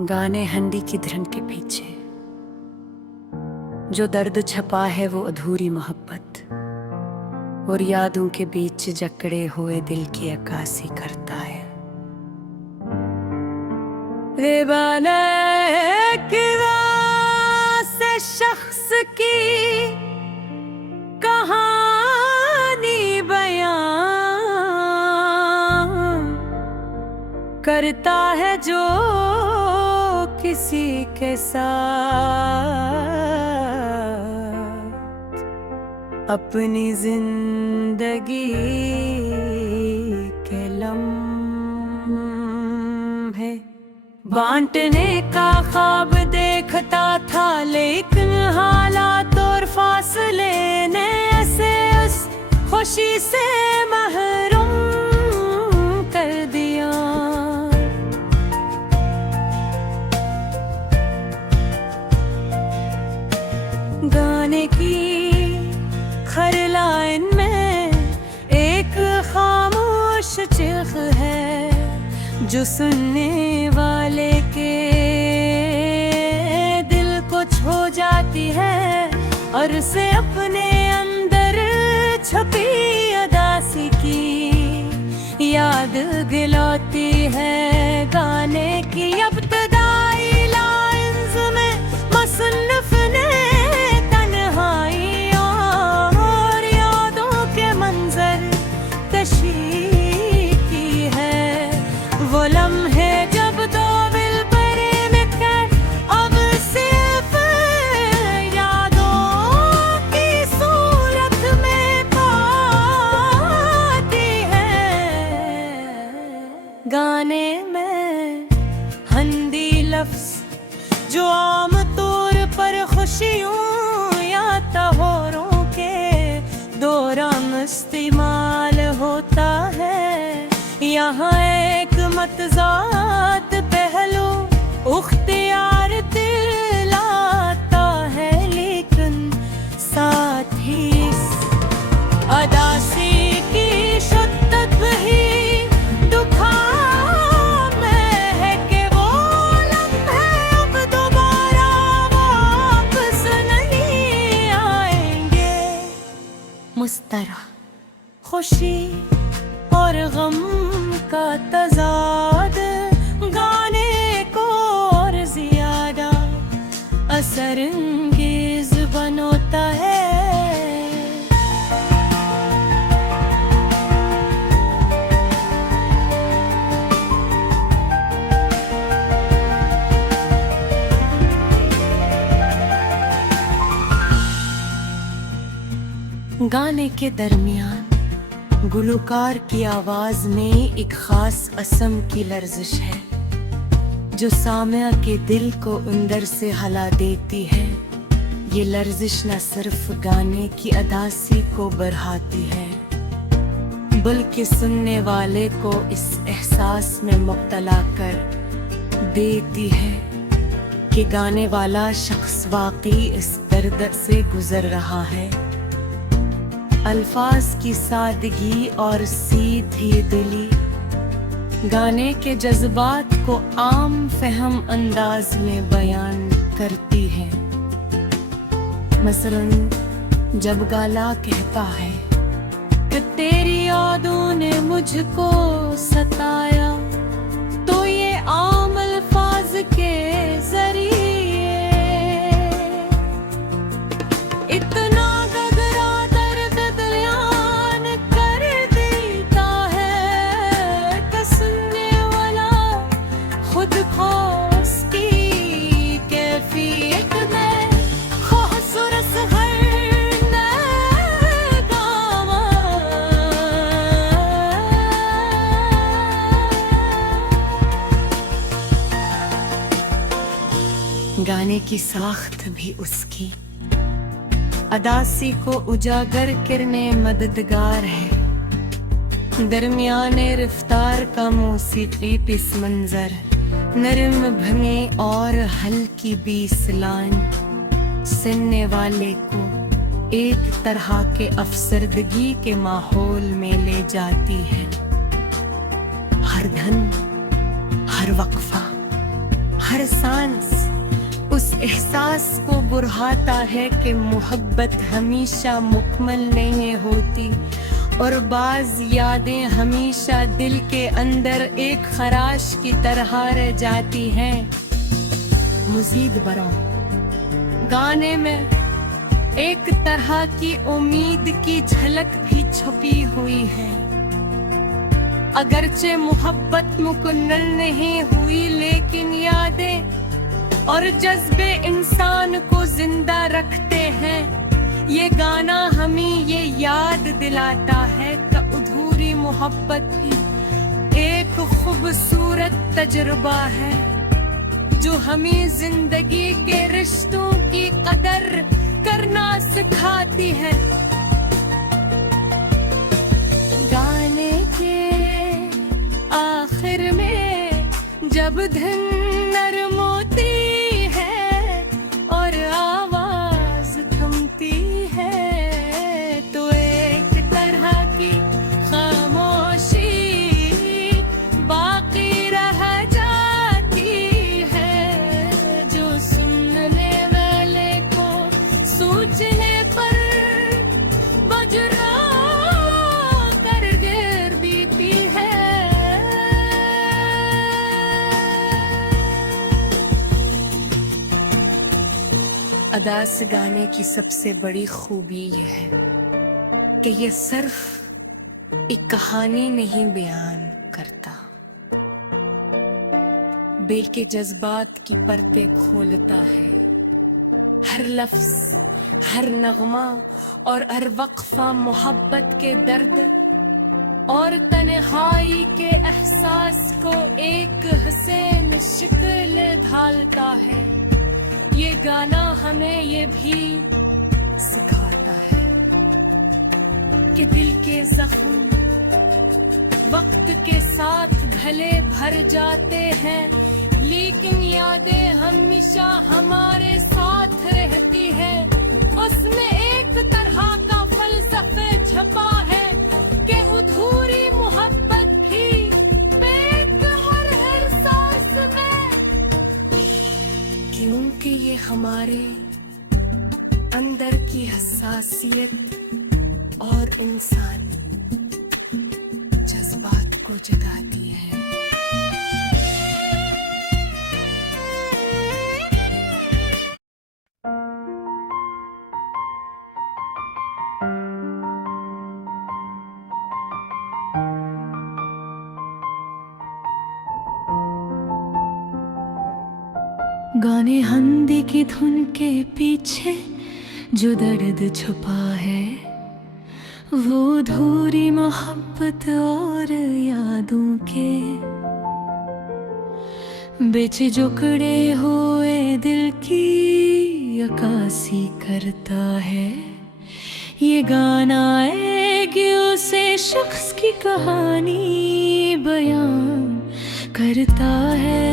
गाने हंडी की धुन के पीछे जो दर्द छपा है वो अधूरी मोहब्बत और यादों के बीच जकड़े हुए दिल की अक्कासी करता है। दीवाना एक से शख्स की कहानी बयां करता है जो किसी के साथ अपनी जिंदगी के लम्हे बांटने का ख्वाब देखता था, लेकिन हालात और फासले ने ऐसे उस खुशी से महरूम कर दिया। गाने की हर लाइन में एक खामोश चीख है जो सुनने वाले के दिल को छू जाती है और उसे अपने अंदर छुपी उदासी की याद दिलाती है। गाने की इब्तिदाई लाइंस में मुसन्निफ ने वो लम्हे जब दो दिल प्रेम कर अब सिर्फ यादों की सूरत में पाती है। गाने में हंदी लफ्ज जो आम तौर पर खुशियों या त्योहारों के दौरान इस्तेमाल होता है, यहाँ एक मतज़ाद पहलू उख्तियार दिलाता है, लेकिन साथ ही अदासी की शिद्दत ही दुखा में है कि वो लम्हे अब दोबारा वापस नहीं आएंगे। मुस्तरा खुशी और गम का तज़ाद गाने को और ज़्यादा असरअंगेज़ बनाता है। गाने के दरमियान गुलकार की आवाज में एक खास असम की लर्जिश है जो सामिया के दिल को अंदर से हिला देती है। ये लर्जिश न सिर्फ गाने की अदासी को बढ़ाती है बल्कि सुनने वाले को इस एहसास में मुब्तला कर देती है कि गाने वाला शख्स वाकई इस दर्द से गुजर रहा है। अल्फाज की सादगी और सीधी दिली गाने के जज्बात को आम फहम अंदाज में बयान करती है। मसलन जब गाला कहता है कि तेरी यादों ने मुझको सताया, तो ये आम अल्फाज के जरिए इतना गाने की साख्त भी उसकी अदासी को उजागर करने मददगार है। दरमियाने रफ्तार का मौसीकी पिस मंजर, नरम भंगे और हल्की बीस लाइन सुनने वाले को एक तरह के अफसरदगी के माहौल में ले जाती है। हर धन, हर वक्फा, हर सांस उस एहसास को बुरहाता है कि मोहब्बत हमेशा मुकम्मल नहीं होती और बाज यादें हमेशा दिल के अंदर एक खराश की तरह रह जाती हैं। मज़ीद बड़ा गाने में एक तरह की उम्मीद की झलक भी छुपी हुई है। अगरचे मोहब्बत मुकम्मल नहीं हुई, लेकिन यादें और जज्बे इंसान को जिंदा रखते हैं। ये गाना हमें ये याद दिलाता है कि अधूरी मोहब्बत भी एक खूबसूरत तजुर्बा है जो हमें जिंदगी के रिश्तों की कदर करना सिखाती है। गाने के आखिर में जब धुन नरम होती है और आवाज थमती है तो एक तरह की खामोशी बाकी रह जाती है जो सुनने वाले को सोचने पर बजरा कर गिर देती है। अदास गाने की सबसे बड़ी खूबी यह है कि ये सिर्फ एक कहानी नहीं बयान करता, बल्कि जज्बात की परतें खोलता है। हर लफ्ज, हर नगमा और हर वक्फा मोहब्बत के दर्द और तन्हाई के एहसास को एक हसीन शक्ल ढालता है। ये गाना हमें ये भी सिखाता है कि दिल के जख्म वक्त के साथ भले भर जाते हैं, लेकिन यादें हमेशा हमारे साथ रहती है। उसमें एक तरह का फलसफे छपा है कि अधूरी मोहब्बत भी बेक हर सांस में, क्योंकि ये हमारे अंदर की हसासियत और इंसानी जज्बात को जगाती है। गाने हंदी की धुन के पीछे जो दर्द छुपा है, वो अधूरी मोहब्बत और यादों के बीच जुकड़े हुए दिल की अक्कासी करता है। ये गाना एक उसे शख्स की कहानी बयान करता है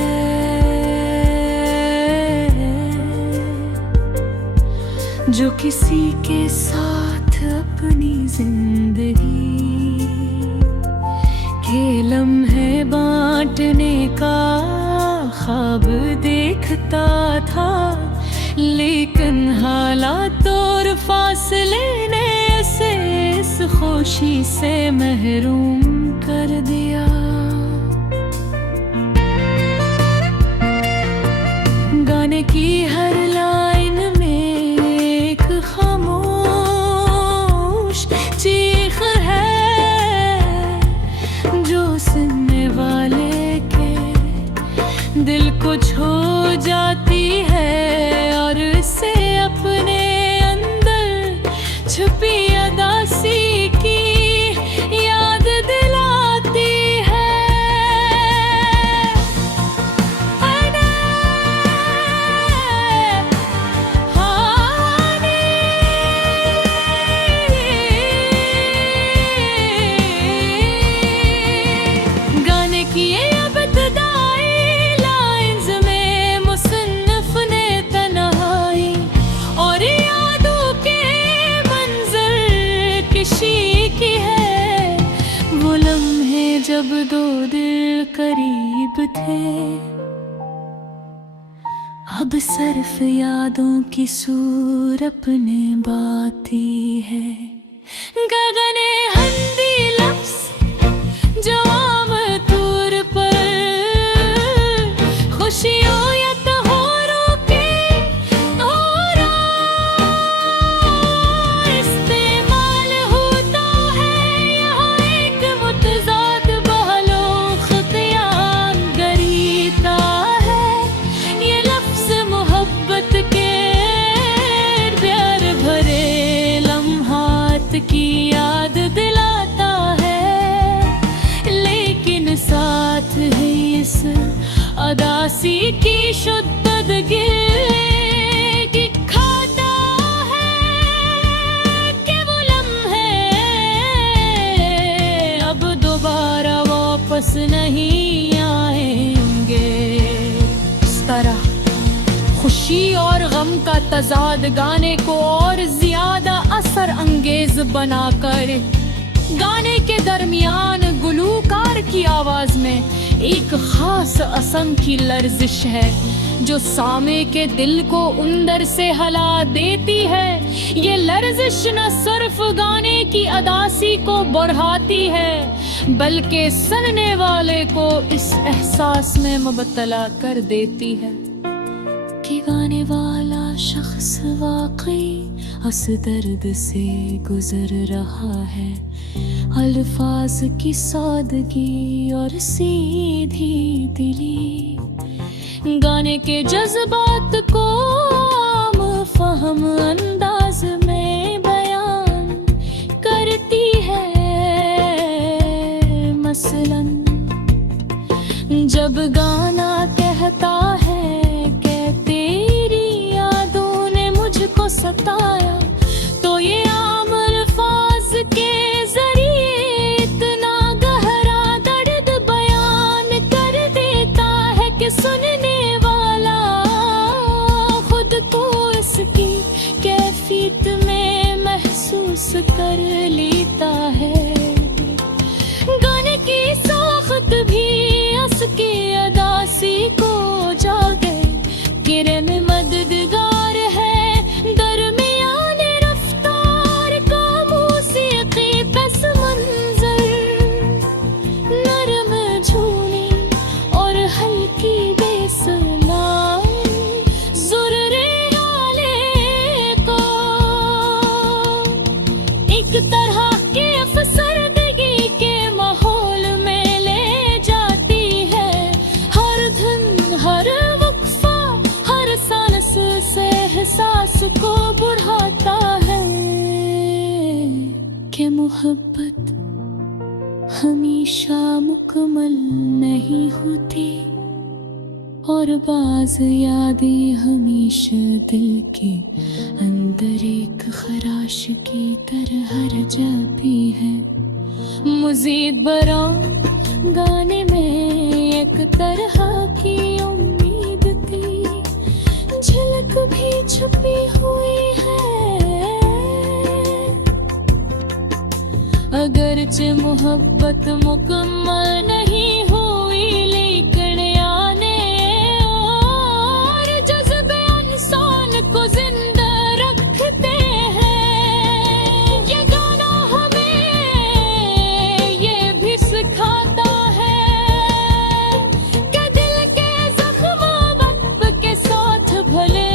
जो किसी के साथ अपनी जिंदगी के लम्हे बांटने का ख्वाब देखता था, लेकिन हालात और फासले ने उसे इस खुशी से महरूम कर दिया। गाने की हर लाइन में एक खामोश चीख है जो सुनने वाले के दिल को छू जाती है और इसे अपने अंदर छुपी अदासी की याद दिलाती है। गाने की ये इब्तिदाई लाइंस में मुसन्निफ ने तन्हाई और यादों के मंजर किसी की है। वो लम्हे जब दो दिल करीब थे अब सिर्फ यादों की सूर अपने बाती है। गगने हंदी लफ्ज़ जो आम तौर पर खुशियों या त्योहारों के और इस्तेमाल होता है। यहाँ एक मुतज़ाद बहलों ख़याल गरीता है। ये लफ्ज़ मोहब्बत के प्यार भरे लम्हात की याद दिलाता है, लेकिन साथ है इस अदासी की शुद्धदगी की खाता है कि वो लम्हे अब दोबारा वापस नहीं आएंगे। इस तरह खुशी और गम का तजाद गाने को और ज्यादा असर अंगेज बनाकर गाने के दरमियान गुलूकार की आवाज में एक खास असम की लर्जिश है जो सामे के दिल को अंदर से हिला देती है। ये लर्जिश न सिर्फ गाने की अदासी को बढ़ाती है बल्कि सुनने वाले को इस एहसास में मुबतला कर देती है कि गाने वाला शख्स वाकई उस दर्द से गुजर रहा है। अल्फाज की सादगी और सीधी दिली गाने के जज्बात को आम फहम अंदाज में बयान करती है। मसलन जब गाना कहता है कि तेरी यादों ने मुझको सताया, तो ये आम अल्फाज के जरिए इतना गहरा दर्द बयान कर देता है कि सुनने वाला खुद को इसकी कैफियत में महसूस कर लेता है। गाने की साख्त भी उसकी अदासी को जागे किरण मददगार है। दरमियान रफ्तार का मौसीकी पस मंजर, नरम झूनी और हल्की बेसलाई ज़ुर्रे आले को एक तरह के अफसरदगी के माहौल में ले जाती है। हर धुन, हर वक्फा, हर सांस से एहसास को बढ़ाता है कि मोहब्बत हमेशा मुकम्मल नहीं होती और बाज़ यादें हमेशा दिल के अंदर एक खराश की तरह रह जाती है। मज़ीद बरां गाने में एक तरह की उम्मीद थी, झलक भी छुपी हुई है। अगरचे मोहब्बत मुकम्मल नहीं हुई, लेकिन आने और जज्बे इंसान को जिंदा रखते हैं। ये गाना हमें ये भी सिखाता है कि दिल के जख्म वक्त के साथ भले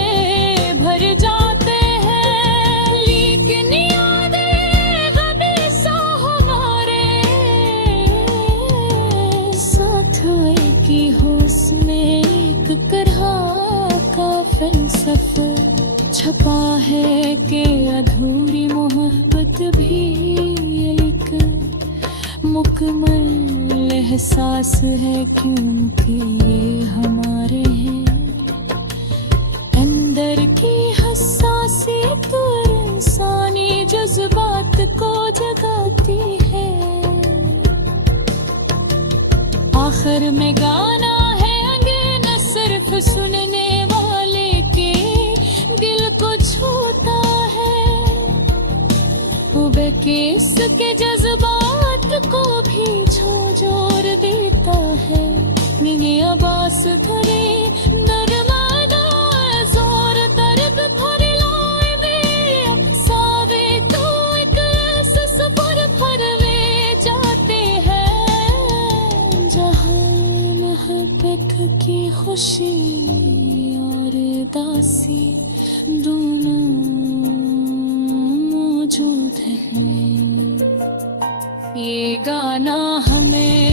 भर जाते हैं, लेकिन यादें हमेशा हमारे साथ एक ही हो। उसमें एक तरह का फलसफा छपा है कि अधूरी मोहब्बत भी एक मुकम्मल एहसास है, क्योंकि ये हमारे हैं अंदर की हसासियत और इंसानी जज्बात को जगाती है। आखिर में गाना है न सिर्फ सुनने वाले के दिल को छूता है, बल्कि इसके जज्बात को भी झोर देता है। मेरे आवाज़ भरे नरमाना दोनों मौजूद हैं। ये गाना हमें